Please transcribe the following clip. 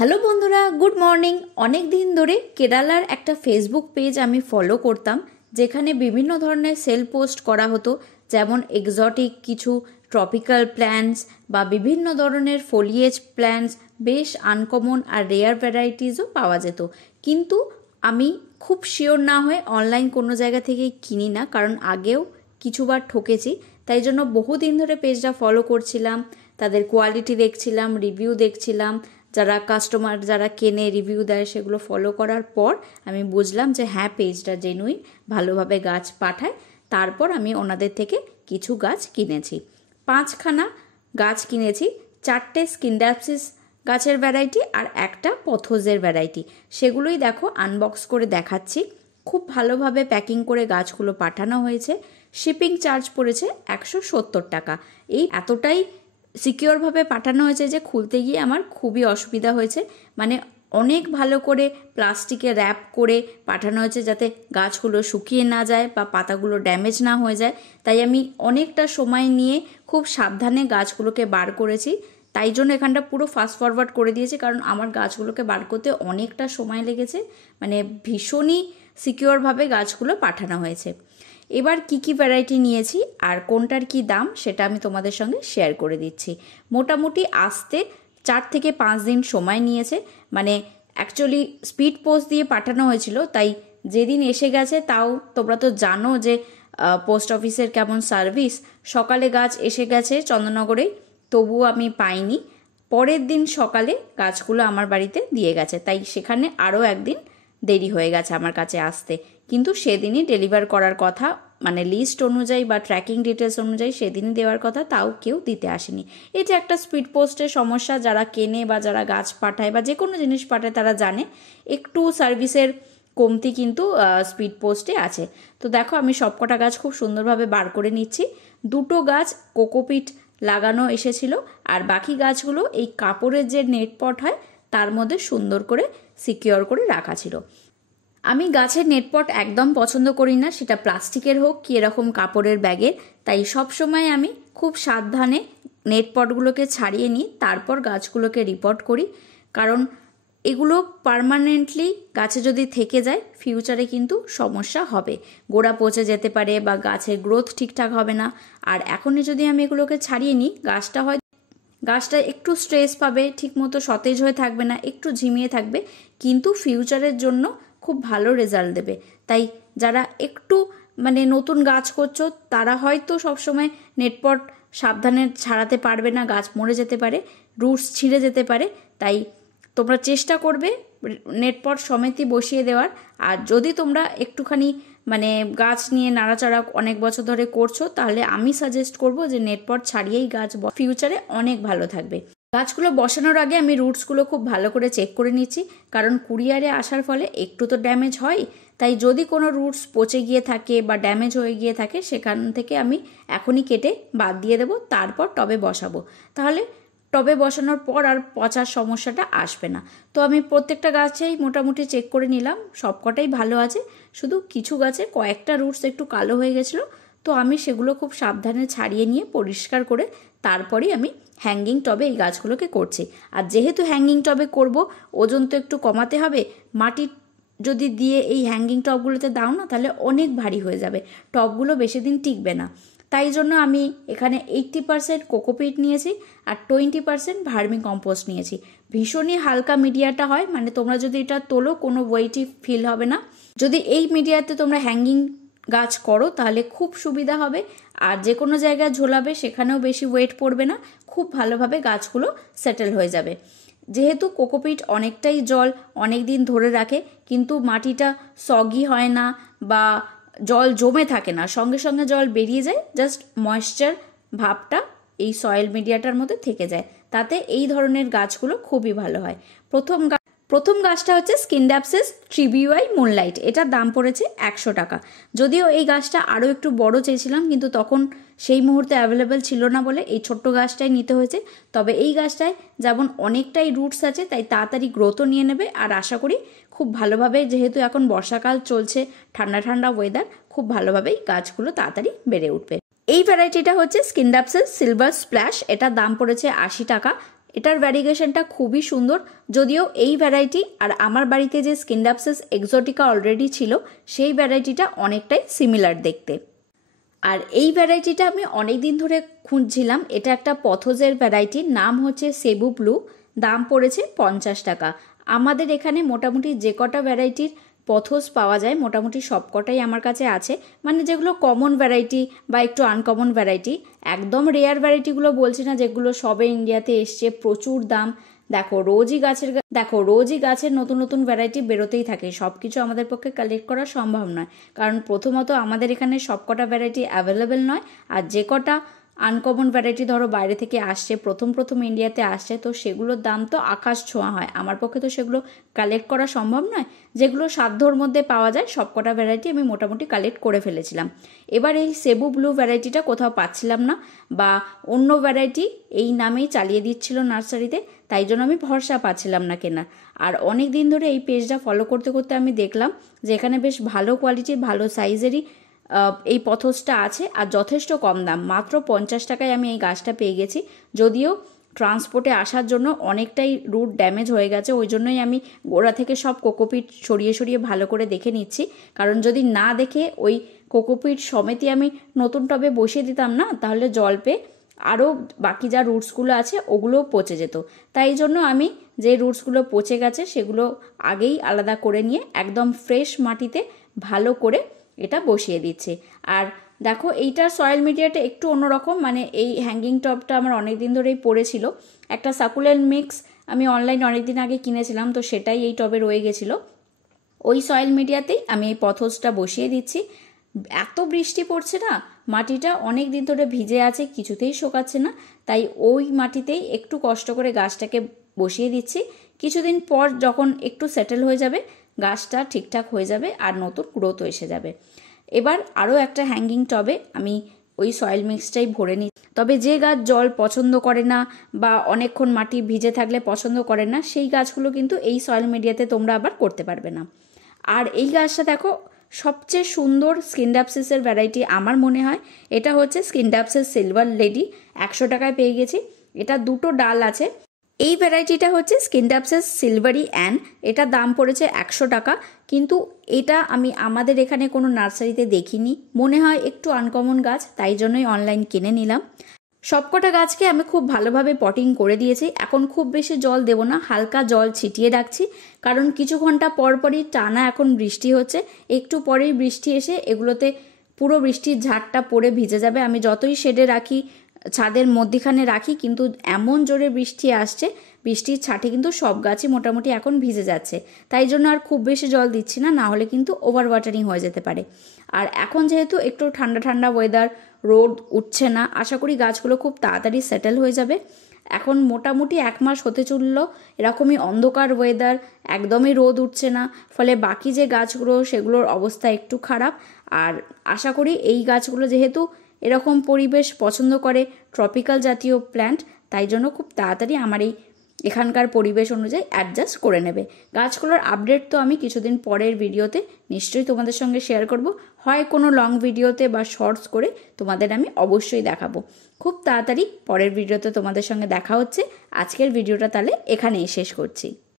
Hello বন্ধুরা, good morning. অনেক দিন ধরে কেরালার একটা ফেসবুক পেজ আমি ফলো করতাম, যেখানে বিভিন্ন ধরনের সেল পোস্ট করা হতো, যেমন এক্সোটিক কিছু ট্রপিক্যাল প্ল্যান্টস বা বিভিন্ন ধরনের ফোলিয়েজ প্ল্যান্টস, বেশ আনকমন আর রেয়ার ভ্যারাইটিসও পাওয়া যেত। কিন্তু আমি খুব শিওর না হয়ে অনলাইন কোনো জায়গা থেকে কিনি না, কারণ আগেও কিছুবার ঠকেছি। তাই জন্য বহুদিন ধরে পেজটা ফলো করছিলাম, তাদের কোয়ালিটি দেখছিলাম, রিভিউ দেখছিলাম, যারা কাস্টমার যারা কেনে রিভিউ দেয় সেগুলো ফলো করার পর আমি বুঝলাম যে হ্যাঁ, পেজটা জেনুইন, ভালোভাবে গাছ পাঠায়। তারপর আমি ওনাদের থেকে কিছু গাছ কিনেছি, 5খানা গাছ কিনেছি, 4টে স্কিন্ডাপসিস গাছের ভ্যারাইটি আর একটা পথোজের ভ্যারাইটি। সেগুলোই দেখো আনবক্স করে দেখাচ্ছি। খুব ভালোভাবে প্যাকিং করে গাছগুলো পাঠানো হয়েছে। শিপিং চার্জ পড়েছে 170 টাকা। এই এতটাই সিকিওরভাবে পাঠানো হয়েছে যে খুলতে গিয়ে আমার খুবই অসুবিধা হয়েছে। মানে অনেক ভালো করে প্লাস্টিকে র্যাপ করে পাঠানো হয়েছে, যাতে গাছগুলো শুকিয়ে না যায় বা পাতাগুলো ড্যামেজ না হয়ে যায়। তাই আমি অনেকটা সময় নিয়ে খুব সাবধানে গাছগুলোকে বার করেছি। তাই জন্য এখানটা পুরো ফাস্ট ফরওয়ার্ড করে দিয়েছি, কারণ আমার গাছগুলোকে বার করতে অনেকটা সময় লেগেছে। মানে ভীষণই সিকিওরভাবে গাছগুলো পাঠানো হয়েছে। এবার কি কি ভ্যারাইটি নিয়েছি আর কোনটার কি দাম সেটা আমি তোমাদের সঙ্গে শেয়ার করে দিচ্ছি। মোটামুটি আসতে 4 থেকে 5 দিন সময় নিয়েছে। মানে অ্যাকচুয়ালি স্পিড পোস্ট দিয়ে পাঠানো হয়েছিল, তাই যেদিন এসে গেছে, তাও তোমরা তো জানো যে পোস্ট অফিসের কেমন সার্ভিস। সকালে গাছ এসে গেছে চন্দননগরে, তবুও আমি পাইনি। পরের দিন সকালে গাছগুলো আমার বাড়িতে দিয়ে গেছে, তাই সেখানে আরও একদিন দেরি হয়ে গেছে আমার কাছে আসতে। কিন্তু সেদিনই ডেলিভার করার কথা, মানে লিস্ট অনুযায়ী বা ট্র্যাকিং ডিটেলস অনুযায়ী সেদিনই দেওয়ার কথা, তাও কেউ দিতে আসেনি। এটা একটা স্পিড পোস্টের সমস্যা। যারা কেনে বা যারা গাছ পাঠায় বা যে কোনো জিনিস পাঠায় তারা জানে একটু সার্ভিসের কমতি কিন্তু স্পিড পোস্টে আছে। তো দেখো, আমি সবকটা গাছ খুব সুন্দরভাবে বার করে নিচ্ছি। 2টো গাছ কোকোপিট লাগানো এসেছিল, আর বাকি গাছগুলো এই কাপড়ের যে নেট পট হয় তার মধ্যে সুন্দর করে সিকিওর করে রাখা ছিল। আমি গাছের নেটপট একদম পছন্দ করি না, সেটা প্লাস্টিকের হোক কি এরকম কাপড়ের ব্যাগের। তাই সবসময় আমি খুব সাবধানে নেটপটগুলোকে ছাড়িয়ে নিই, তারপর গাছগুলোকে রিপোর্ট করি। কারণ এগুলো পার্মানেন্টলি গাছে যদি থেকে যায়, ফিউচারে কিন্তু সমস্যা হবে, গোড়া পচে যেতে পারে বা গাছের গ্রোথ ঠিকঠাক হবে না। আর এখনই যদি আমি এগুলোকে ছাড়িয়ে নিই, গাছটা একটু স্ট্রেস পাবে, ঠিকমতো সতেজ হয়ে থাকবে না, একটু ঝিমিয়ে থাকবে, কিন্তু ফিউচারের জন্য খুব ভালো রেজাল্ট দেবে। তাই যারা একটু মানে নতুন গাছ করছো, তারা হয়তো সবসময় নেটপট সাবধানে ছাড়াতে পারবে না, গাছ মরে যেতে পারে, রুটস ছিঁড়ে যেতে পারে। তাই তোমরা চেষ্টা করবে নেটপট সমেতই বসিয়ে দেওয়ার। আর যদি তোমরা একটুখানি মানে গাছ নিয়ে নাড়াচাড়া অনেক বছর ধরে করছো, তাহলে আমি সাজেস্ট করব যে নেটপট ছাড়িয়েই গাছ ফিউচারে অনেক ভালো থাকবে। গাছগুলো বসানোর আগে আমি রুটসগুলো খুব ভালো করে চেক করে নিচ্ছি, কারণ কুরিয়ারে আসার ফলে একটু তো ড্যামেজ হয়। তাই যদি কোনো রুটস পচে গিয়ে থাকে বা ড্যামেজ হয়ে গিয়ে থাকে, সেখান থেকে আমি এখনই কেটে বাদ দিয়ে দেবো, তারপর টবে বসাবো। তাহলে টবে বসানোর পর আর পচার সমস্যাটা আসবে না। তো আমি প্রত্যেকটা গাছেই মোটামুটি চেক করে নিলাম, সবকটাই ভালো আছে। শুধু কিছু গাছে কয়েকটা রুটস একটু কালো হয়ে গেছিলো, তো আমি সেগুলো খুব সাবধানে ছাড়িয়ে নিয়ে পরিষ্কার করে তারপরেই আমি হ্যাঙ্গিং টবে এই গাছগুলোকে করছি। আর যেহেতু হ্যাঙ্গিং টবে করব, ওজন তো একটু কমাতে হবে। মাটি যদি দিয়ে এই হ্যাঙ্গিং টবগুলোতে দাও না, তাহলে অনেক ভারী হয়ে যাবে, টবগুলো বেশি দিন টিকবে না। তাই জন্য আমি এখানে 80% কোকোপিট নিয়েছি আর 20% ভার্মি কম্পোস্ট নিয়েছি। ভীষণই হালকা মিডিয়াটা হয়, মানে তোমরা যদি এটা তোলো কোনো ওয়েটই ফিল হবে না। যদি এই মিডিয়াতে তোমরা হ্যাঙ্গিং গাছ করো তাহলে খুব সুবিধা হবে। আর যে কোনো জায়গায় ঝোলাবে সেখানেও বেশি ওয়েট পড়বে না, খুব ভালোভাবে গাছগুলো সেটেল হয়ে যাবে। যেহেতু কোকোপিট অনেকটাই জল অনেক দিন ধরে রাখে, কিন্তু মাটিটা সগি হয় না বা জল জমে থাকে না, সঙ্গে সঙ্গে জল বেরিয়ে যায়, জাস্ট ময়েশ্চার ভাবটা এই সয়েল মিডিয়াটার মধ্যে থেকে যায়। তাতে এই ধরনের গাছগুলো খুবই ভালো হয়। প্রথম গাছটা হচ্ছে স্কিন্ডাপসিস ট্রিবিউয়াই মুনলাইট। এটার দাম পড়েছে 100 টাকা। যদিও এই গাছটা আরও একটু বড় চেয়েছিলাম, কিন্তু তখন সেই মুহূর্তে অ্যাভেলেবেল ছিল না বলে এই ছোট্ট গাছটাই নিতে হয়েছে। তবে এই গাছটায় যেমন অনেকটাই রুটস আছে, তাই তাড়াতাড়ি গ্রোথও নিয়ে নেবে। আর আশা করি খুব ভালোভাবে, যেহেতু এখন বর্ষাকাল চলছে, ঠান্ডা ঠান্ডা ওয়েদার, খুব ভালোভাবেই গাছগুলো তাড়াতাড়ি বেড়ে উঠবে। এই ভ্যারাইটিটা হচ্ছে স্কিন্ডাপসিস সিলভার স্প্ল্যাশ। এটার দাম পড়েছে 80 টাকা। এটার ভ্যারিগেশনটা খুবই সুন্দর, যদিও এই ভ্যারাইটি আর আমার বাড়িতে যে স্কিনডাপসিস এক্সোটিকা অলরেডি ছিল সেই ভ্যারাইটিটা অনেকটাই সিমিলার দেখতে। আর এই ভ্যারাইটিটা আমি অনেক দিন ধরে খুঁজছিলাম। এটা একটা পথোজের ভ্যারাইটি, নাম হচ্ছে সেবু ব্লু, দাম পড়েছে 50 টাকা। আমাদের এখানে মোটামুটি যে কটা ভ্যারাইটির পথোজ পাওয়া যায় মোটামুটি সব কটাই আমার কাছে আছে, মানে যেগুলো কমন ভ্যারাইটি বা একটু আনকমন ভ্যারাইটি। একদম রেয়ার ভ্যারাইটিগুলো বলছি না যেগুলো সবে ইন্ডিয়াতে এসছে, প্রচুর দাম। দেখো রোজই গাছের নতুন নতুন ভ্যারাইটি বেরোতেই থাকে, সব কিছু আমাদের পক্ষে কালেক্ট করা সম্ভব নয়, কারণ প্রথমত আমাদের এখানে সব কটা ভ্যারাইটি অ্যাভেলেবেল নয়, আর যে কটা আনকমন ভ্যারাইটি ধরো বাইরে থেকে আসছে, প্রথম ইন্ডিয়াতে আসছে, তো সেগুলোর দাম তো আকাশ ছোঁয়া হয়। আমার পক্ষে তো সেগুলো কালেক্ট করা সম্ভব নয়। যেগুলো সাধ্যর মধ্যে পাওয়া যায় সব কটা ভ্যারাইটি আমি মোটামুটি কালেক্ট করে ফেলেছিলাম। এবার এই সেবু ব্লু ভ্যারাইটিটা কোথাও পাচ্ছিলাম না, বা অন্য ভ্যারাইটি এই নামেই চালিয়ে দিচ্ছিল নার্সারিতে, তাই জন্য আমি ভরসা পাচ্ছিলাম না কেনার। আর অনেক দিন ধরে এই পেজটা ফলো করতে করতে আমি দেখলাম যে এখানে বেশ ভালো কোয়ালিটির ভালো সাইজেরই এই পথসটা আছে, আর যথেষ্ট কম দাম, মাত্র 50 টাকায় আমি এই গাছটা পেয়ে গেছি। যদিও ট্রান্সপোর্টে আসার জন্য অনেকটাই রুট ড্যামেজ হয়ে গেছে, ওই জন্যই আমি গোড়া থেকে সব কোকোপিট সরিয়ে সরিয়ে ভালো করে দেখে নিচ্ছি, কারণ যদি না দেখে ওই কোকোপিট সমেতই আমি নতুন টবে বসিয়ে দিতাম না, তাহলে জল পেয়ে আরও বাকি যা রুটসগুলো আছে ওগুলোও পচে যেত। তাই জন্য আমি যে রুটসগুলো পচে গেছে সেগুলো আগেই আলাদা করে নিয়ে একদম ফ্রেশ মাটিতে ভালো করে এটা বসিয়ে দিচ্ছে। আর দেখো এইটার সয়েল মিডিয়াটা একটু অন্যরকম, মানে এই হ্যাঙ্গিং টবটা আমার অনেক দিন ধরেই পড়েছিল। একটা সাকুলেন্ট মিক্স আমি অনলাইনে অনেক দিন আগে কিনেছিলাম, তো সেটাই এই টবে রয়ে গেছিলো। ওই সয়েল মিডিয়াতেই আমি এই পথসটা বসিয়ে দিচ্ছি। এত বৃষ্টি পড়ছে না, মাটিটা অনেক দিন ধরে ভিজে আছে, কিছুতেই শোকাচ্ছে না, তাই ওই মাটিতেই একটু কষ্ট করে গাছটাকে বসিয়ে দিচ্ছি। কিছুদিন পর যখন একটু সেটেল হয়ে যাবে গাছটা ঠিকঠাক হয়ে যাবে আর নতুন গ্রোথ এসে যাবে। এবার আরও একটা হ্যাঙ্গিং টবে আমি ওই সয়েল মিক্সটাই ভরে নিই। তবে যে গাছ জল পছন্দ করে না বা অনেকক্ষণ মাটি ভিজে থাকলে পছন্দ করে না, সেই গাছগুলো কিন্তু এই সয়েল মিডিয়াতে তোমরা আবার করতে পারবে না। আর এই গাছটা দেখো সবচেয়ে সুন্দর স্কিনডাপসিসের ভ্যারাইটি আমার মনে হয়, এটা হচ্ছে স্কিনডাপসিস সিলভার লেডি, 100 টাকায় পেয়ে গেছি। এটা দুটো ডাল আছে। এই ভ্যারাইটিটা হচ্ছে স্কিনডাপসিস সিলভারি অ্যান, এটা দাম পড়েছে 100 টাকা, কিন্তু এটা আমি আমাদের এখানে কোনো নার্সারিতে দেখিনি, মনে হয় একটু আনকমন গাছ, তাই জন্যই অনলাইন কিনে নিলাম। সবকটা গাছকে আমি খুব ভালোভাবে পটিং করে দিয়েছি। এখন খুব বেশি জল দেব না, হালকা জল ছিটিয়ে রাখছি, কারণ কিছু ঘন্টা পর পরই টানা এখন বৃষ্টি হচ্ছে, একটু পরেই বৃষ্টি এসে এগুলোতে পুরো বৃষ্টির ঝাড়টা পড়ে ভিজে যাবে। আমি যতই শেডে রাখি, ছাদের মধ্যিখানে রাখি, কিন্তু এমন জোরে বৃষ্টি আসছে, বৃষ্টির ছাটে কিন্তু সব গাছই মোটামুটি এখন ভিজে যাচ্ছে, তাই জন্য আর খুব বেশি জল দিচ্ছি না, না হলে কিন্তু ওভার ওয়াটারিং হয়ে যেতে পারে। আর এখন যেহেতু একটু ঠান্ডা ঠান্ডা ওয়েদার, রোদ উঠছে না, আশা করি গাছগুলো খুব তাড়াতাড়ি সেটেল হয়ে যাবে। এখন মোটামুটি 1 মাস হতে চলল এরকমই অন্ধকার ওয়েদার, একদমই রোদ উঠছে না, ফলে বাকি যে গাছগুলো সেগুলোর অবস্থা একটু খারাপ। আর আশা করি এই গাছগুলো যেহেতু এরকম পরিবেশ পছন্দ করে, ট্রপিক্যাল জাতীয় প্ল্যান্ট, তাই জন্য খুব তাড়াতাড়ি আমার এখানকার পরিবেশ অনুযায়ী অ্যাডজাস্ট করে নেবে। গাছগুলোর আপডেট তো আমি কিছুদিন পরের ভিডিওতে নিশ্চয়ই তোমাদের সঙ্গে শেয়ার করব, হয় কোনো লং ভিডিওতে বা শর্টস করে তোমাদের আমি অবশ্যই দেখাবো। খুব তাড়াতাড়ি পরের ভিডিওতে তোমাদের সঙ্গে দেখা হচ্ছে। আজকের ভিডিওটা তাহলে এখানেই শেষ করছি।